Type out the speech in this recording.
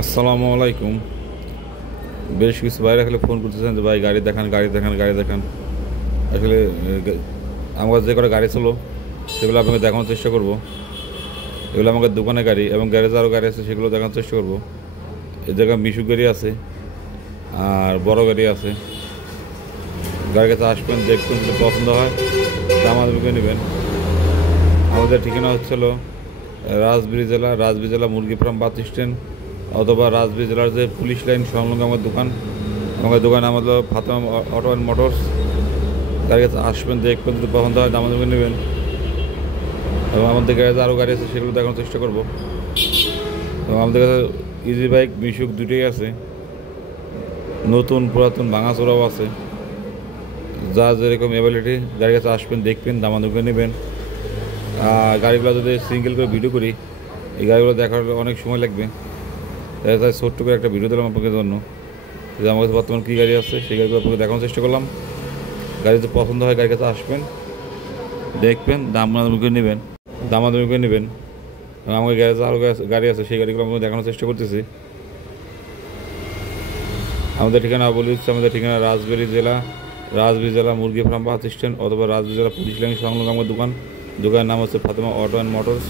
আসসালামু আলাইকুম। বেশ কিছু ভাইরা খালি ফোন করতেছেন যে ভাই গাড়ি দেখান, গাড়ি দেখান, গাড়ি দেখান। আসলে আমার যে কটা গাড়ি ছিল সেগুলো আপনাকে দেখানোর চেষ্টা করব। এগুলো আমাদের দোকানে গাড়ি এবং গ্যারেজে আরও গাড়ি আছে, সেগুলো দেখানোর চেষ্টা করব। এই জায়গায় মিশুক গাড়ি আছে আর বড় গাড়ি আছে। গাড়ির কাছে আসবেন, দেখবেন, যদি পছন্দ হয় দামাদামি নেবেন। আমাদের ঠিকানা হচ্ছিল রাজবাড়ী জেলা মুরগি ফার্ম বাস স্ট্যান্ড, অথবা রাজবাড়ী জেলার যে পুলিশ লাইন সংলগ্ন আমার দোকান। আমাদের দোকান আমাদের ফাতেমা অটো অ্যান্ড মোটরস। গাড়ির কাছে আসবেন, দেখবেন, যদি পছন্দ হয় দামাদামি নেবেন। এবং আমাদের গ্যারেজে আরও গাড়ি আছে, সেগুলো দেখানোর চেষ্টা করব। এবং আমাদের কাছে ইজি বাইক মিশুক দুটোই আছে, নতুন পুরাতন ভাঙাচোরাও আছে। যা যেরকম অ্যাভেলেবিলিটি, গাড়ির কাছে আসবেন, দেখবেন, দামাদামি নেবেন। গাড়িগুলো যদি সিঙ্গেল করে ভিডিও করি, এই গাড়িগুলো দেখার অনেক সময় লাগবে। তাই ছোট্ট করে একটা ভিডিও দিলাম আপনাদের জন্য, যে আমার কাছে বর্তমানে কী গাড়ি আছে সেই গাড়িগুলো আপনাকে দেখানোর চেষ্টা করলাম। গাড়ি যদি পছন্দ হয় গাড়ির কাছে আসবেন, দেখবেন, দামাদামি করে নেবেন। এবং আমাদের গ্যারেজে আরও গাড়ি আছে, সেই গাড়িগুলো আমরা দেখানোর চেষ্টা করতেছি। আমাদের ঠিকানা বলে দিচ্ছি, আমাদের ঠিকানা রাজবাড়ী জেলা মুরগি ফার্ম বাস স্ট্যান্ড, অথবা রাজবাড়ী জেলা পুলিশ লাইন সংলগ্ন আমার দোকানের নাম হচ্ছে ফাতেমা অটো অ্যান্ড মোটরস।